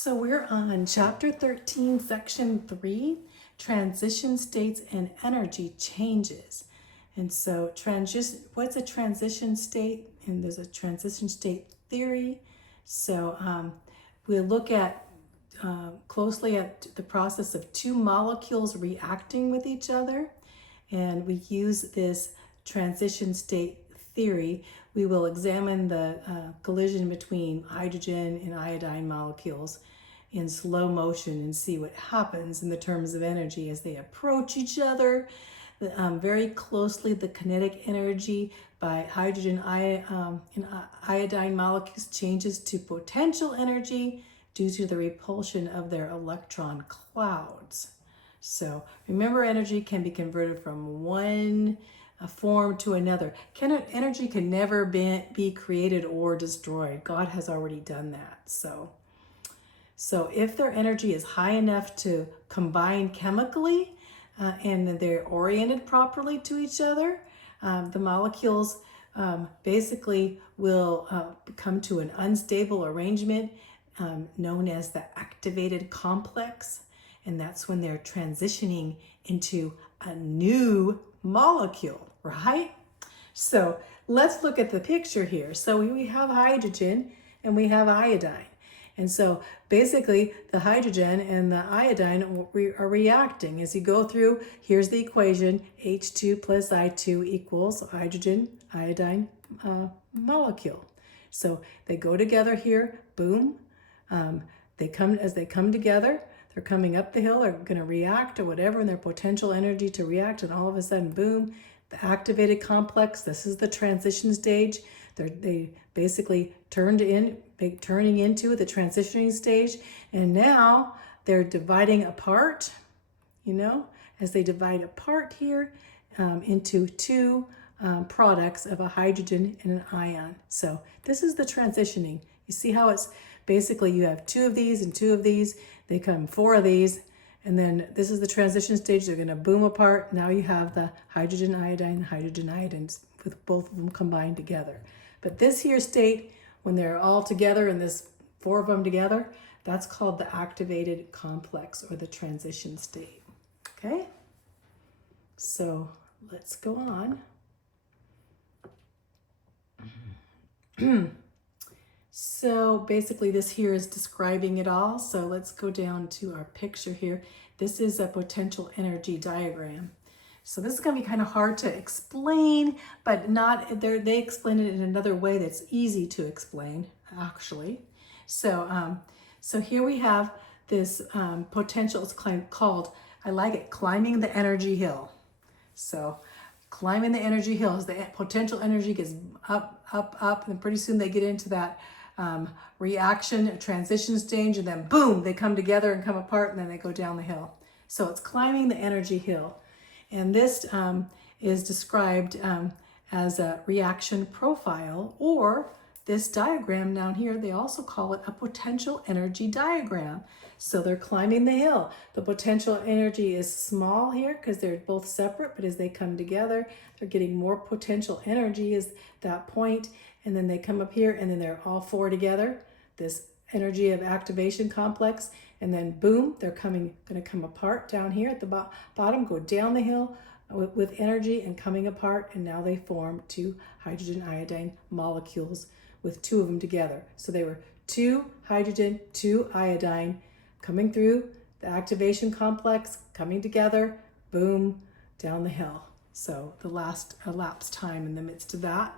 So we're on chapter 13, section 3, transition states and energy changes. And so what's a transition state? And there's a transition state theory. So we'll look at closely at the process of two molecules reacting with each other. And we use this transition state theory. We will examine the collision between hydrogen and iodine molecules in slow motion and see what happens in the terms of energy as they approach each other. Very closely, the kinetic energy by hydrogen and iodine molecules changes to potential energy due to the repulsion of their electron clouds. So remember, energy can be converted from one form to another. Energy can never be created or destroyed. God has already done that. So if their energy is high enough to combine chemically and they're oriented properly to each other, the molecules basically will come to an unstable arrangement known as the activated complex. And that's when they're transitioning into a new molecule, right? So let's look at the picture here. So we have hydrogen and we have iodine. And so basically the hydrogen and the iodine are reacting. As you go through, here's the equation, H2 plus I2 equals hydrogen, iodine molecule. So they go together here, boom. As they come together, they're coming up the hill, they're gonna react or whatever, and their potential energy to react, and all of a sudden, boom, the activated complex, this is the transition stage. They basically turning into the transitioning stage, and now they're dividing apart, as they divide apart here into two products of a hydrogen and an ion. So this is the transitioning. You see how it's basically you have two of these and two of these, they come four of these, and then this is the transition stage. They're going to boom apart. Now you have the hydrogen iodine with both of them combined together. But this here state, when they're all together and this four of them together, that's called the activated complex or the transition state. Okay? So let's go on. So basically this here is describing it all. So let's go down to our picture here. This is a potential energy diagram. So this is going to be kind of hard to explain, but they explain it in another way that's easy to explain, actually. So here we have this potential, it's called, I like it, climbing the energy hill. So climbing the energy hill as the potential energy gets up, and pretty soon they get into that reaction, transition stage, and then boom, they come together and come apart, and then they go down the hill. So it's climbing the energy hill. And this is described as a reaction profile, or this diagram down here, they also call it a potential energy diagram. So they're climbing the hill. The potential energy is small here because they're both separate, but as they come together, they're getting more potential energy is that point. And then they come up here and then they're all four together, this energy of activation complex. And then boom, they're going to come apart down here at the bottom, go down the hill with energy and coming apart. And now they form two hydrogen iodine molecules with two of them together. So they were two hydrogen, two iodine coming through the activation complex, coming together, boom, down the hill. So the last elapsed time in the midst of that,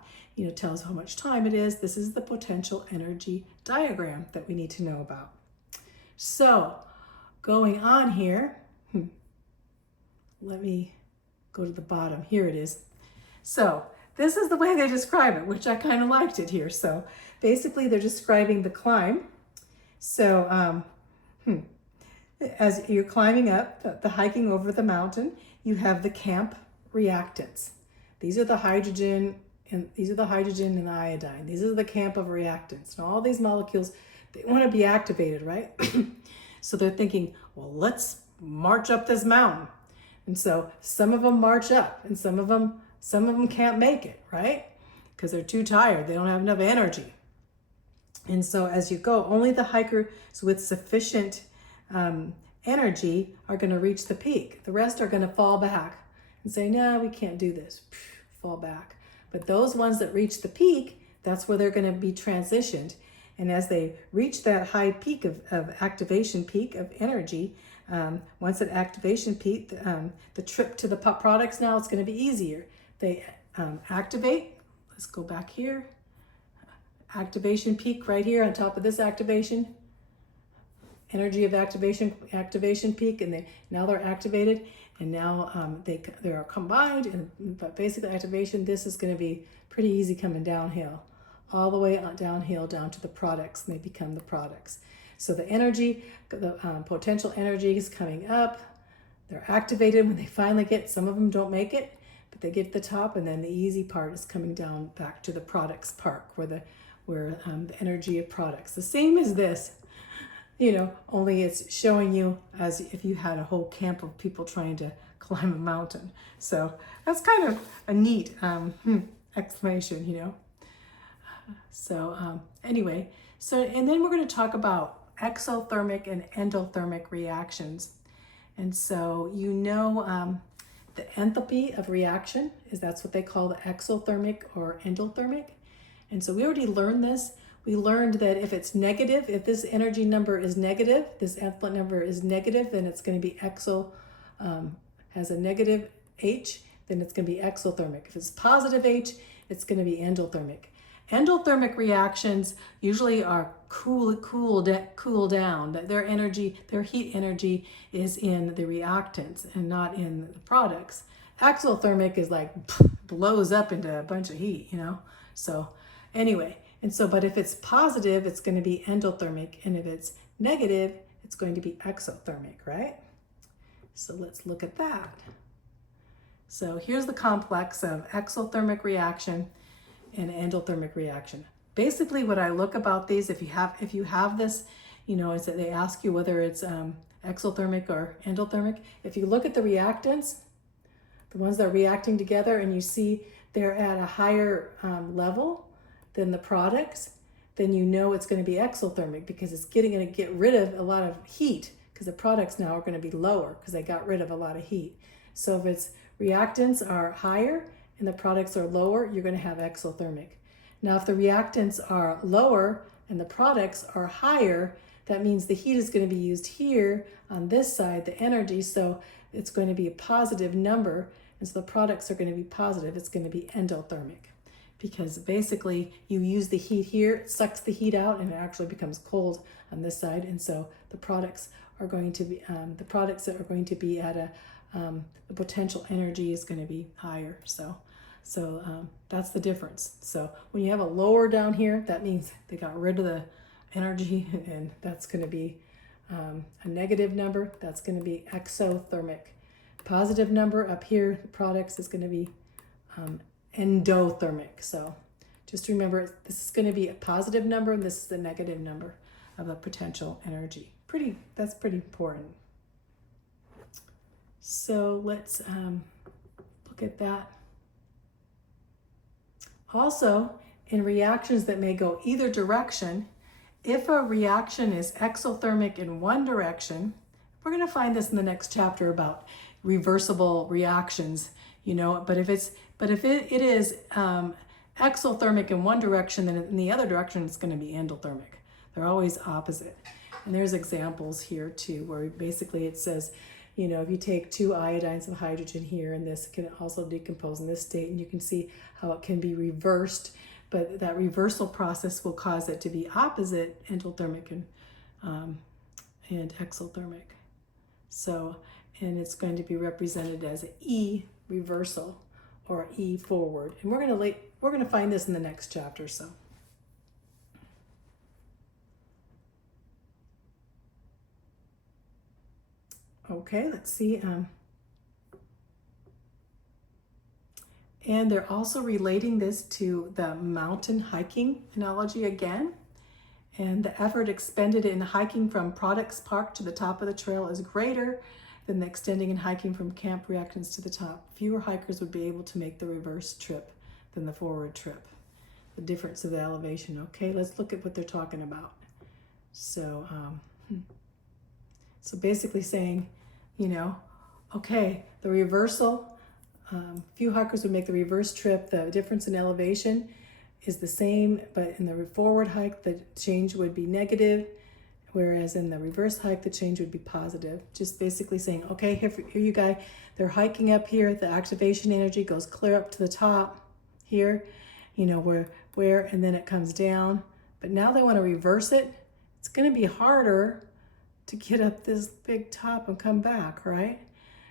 tells how much time it is. This is the potential energy diagram that we need to know about. So going on here, let me go to the bottom. Here it is. So this is the way they describe it, which I kind of liked it here. So basically they're describing the climb. So as you're climbing up, the hiking over the mountain, you have the camp reactants. These are the hydrogen and iodine. These are the camp of reactants. And all these molecules, they want to be activated, right? So they're thinking, well, let's march up this mountain. And so some of them march up and some of them can't make it, right? Because they're too tired. They don't have enough energy. And so as you go, only the hikers with sufficient energy are going to reach the peak. The rest are going to fall back and say, no, we can't do this. Fall back. But those ones that reach the peak, that's where they're going to be transitioned. And as they reach that high peak of activation peak of energy, once at activation peak, the trip to the products now, it's going to be easier. They activate. Let's go back here. Activation peak right here on top of this activation. Energy of activation peak, and now they're activated, and now they are combined. But basically, activation. This is going to be pretty easy coming downhill, all the way downhill down to the products, and they become the products. So the energy, the potential energy is coming up. They're activated when they finally get. Some of them don't make it, but they get to the top, and then the easy part is coming down back to the products part, where the energy of products. The same as this. Only it's showing you as if you had a whole camp of people trying to climb a mountain. So that's kind of a neat explanation, So anyway, and then we're going to talk about exothermic and endothermic reactions. And so the enthalpy of reaction that's what they call the exothermic or endothermic. And so we already learned this. We learned that if it's negative, if this energy number is negative, this enthalpy number is negative, then it's going to be has a negative H, then it's going to be exothermic. If it's positive H, it's going to be endothermic. Endothermic reactions usually are cool down. Their heat energy is in the reactants and not in the products. Exothermic is like blows up into a bunch of heat, So anyway, but if it's positive, it's going to be endothermic, and if it's negative, it's going to be exothermic, right? So let's look at that. So here's the complex of exothermic reaction and endothermic reaction. Basically, what I look about these, if you have this, is that they ask you whether it's exothermic or endothermic. If you look at the reactants, the ones that are reacting together, and you see they're at a higher level than the products, then it's going to be exothermic, because it's going to get rid of a lot of heat, because the products now are going to be lower because they got rid of a lot of heat. So if its reactants are higher and the products are lower, you're going to have exothermic. Now, if the reactants are lower and the products are higher, that means the heat is going to be used here on this side, the energy, so it's going to be a positive number, and so the products are going to be positive. It's going to be endothermic, because basically you use the heat here, it sucks the heat out, and it actually becomes cold on this side, and so the products are going to be at the potential energy is going to be higher. So that's the difference. So when you have a lower down here, that means they got rid of the energy, and that's going to be a negative number. That's going to be exothermic. Positive number up here, the products, is going to be endothermic. So just remember, this is going to be a positive number, and this is the negative number of a potential energy. That's pretty important. So let's look at that. Also, in reactions that may go either direction, if a reaction is exothermic in one direction, we're going to find this in the next chapter about reversible reactions, but if it is exothermic in one direction, then in the other direction it's going to be endothermic. They're always opposite. And there's examples here too, where basically it says, if you take 2 iodines of hydrogen here, and this can also decompose in this state, and you can see how it can be reversed, but that reversal process will cause it to be opposite, endothermic and exothermic. So, and it's going to be represented as E reversal or E forward. And we're going to find this in the next chapter. So. Okay, let's see. And they're also relating this to the mountain hiking analogy again. And the effort expended in hiking from Products Park to the top of the trail is greater than the extending and hiking from Camp Reactants to the top. Fewer hikers would be able to make the reverse trip than the forward trip. the difference of the elevation. Okay, let's look at what they're talking about. So, so basically saying, you know, okay, the reversal, few hikers would make the reverse trip. The difference in elevation is the same, but in the forward hike, the change would be negative, whereas in the reverse hike, the change would be positive. Just basically saying, okay, here you guys, they're hiking up here. The activation energy goes clear up to the top here, you know, where, and then it comes down. But now they want to reverse it. It's going to be harder to get up this big top and come back, right?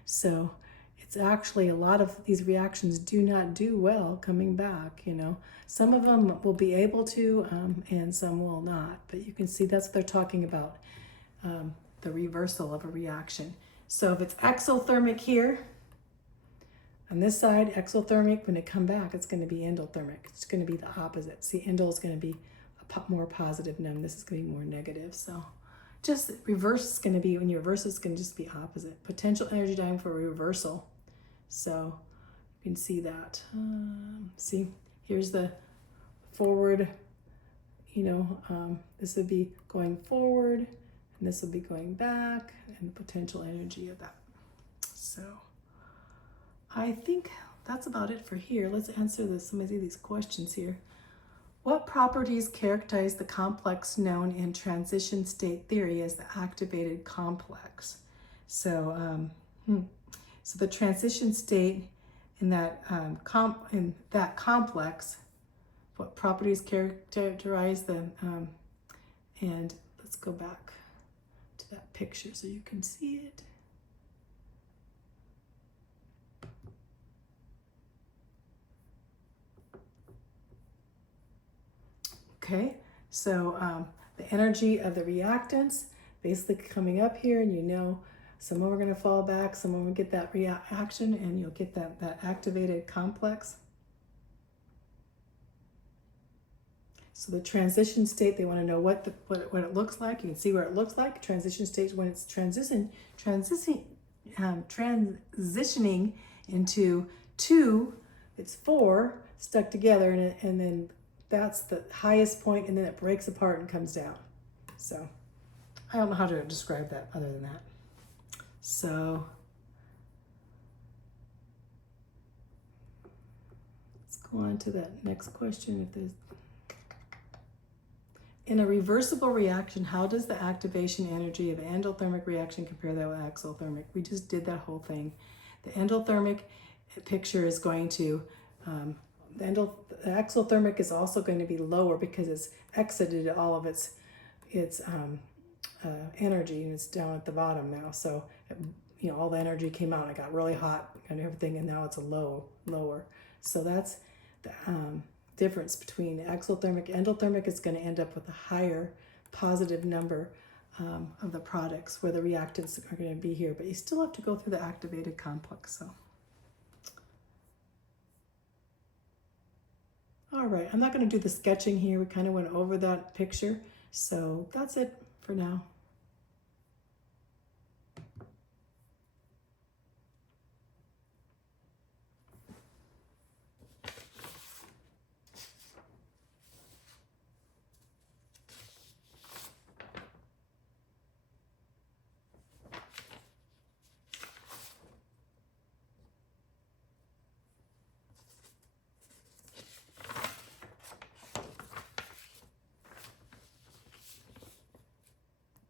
So it's actually a lot of these reactions do not do well coming back, you know. Some of them will be able to, and some will not. But you can see that's what they're talking about, the reversal of a reaction. So if it's exothermic here, on this side, exothermic, when it come back, it's going to be endothermic. It's going to be the opposite. See, endo is going to be more positive, and this is going to be more negative. So just reverse is going to be, when you reverse it's going to just be opposite. Potential energy time for reversal. So you can see that. See, here's the forward, you know, this would be going forward, and this will be going back, and the potential energy of that. So I think that's about it for here. Let's answer some of these questions here. What properties characterize the complex known in transition state theory as the activated complex? So, so the transition state in that complex, what properties characterize them? And let's go back to that picture so you can see it. Okay, so the energy of the reactants basically coming up here, and you know, some of them are going to fall back, some of them will get that reaction, and you'll get that activated complex. So the transition state, they want to know what it looks like. You can see where it looks like. Transition state when it's transitioning into 2, it's 4 stuck together, and then that's the highest point, and then it breaks apart and comes down. So I don't know how to describe that other than that. So let's go on to that next question. If there's, in a reversible reaction, how does the activation energy of an endothermic reaction compare that with exothermic? We just did that whole thing. The endothermic picture is going to, the exothermic is also going to be lower because it's exited all of its energy, and it's down at the bottom now. So, you know, all the energy came out, and it got really hot and everything, and now it's a lower. So that's the difference between exothermic. Endothermic is going to end up with a higher positive number of the products, where the reactants are going to be here, but you still have to go through the activated complex. So, all right, I'm not going to do the sketching here. We kind of went over that picture. So that's it for now.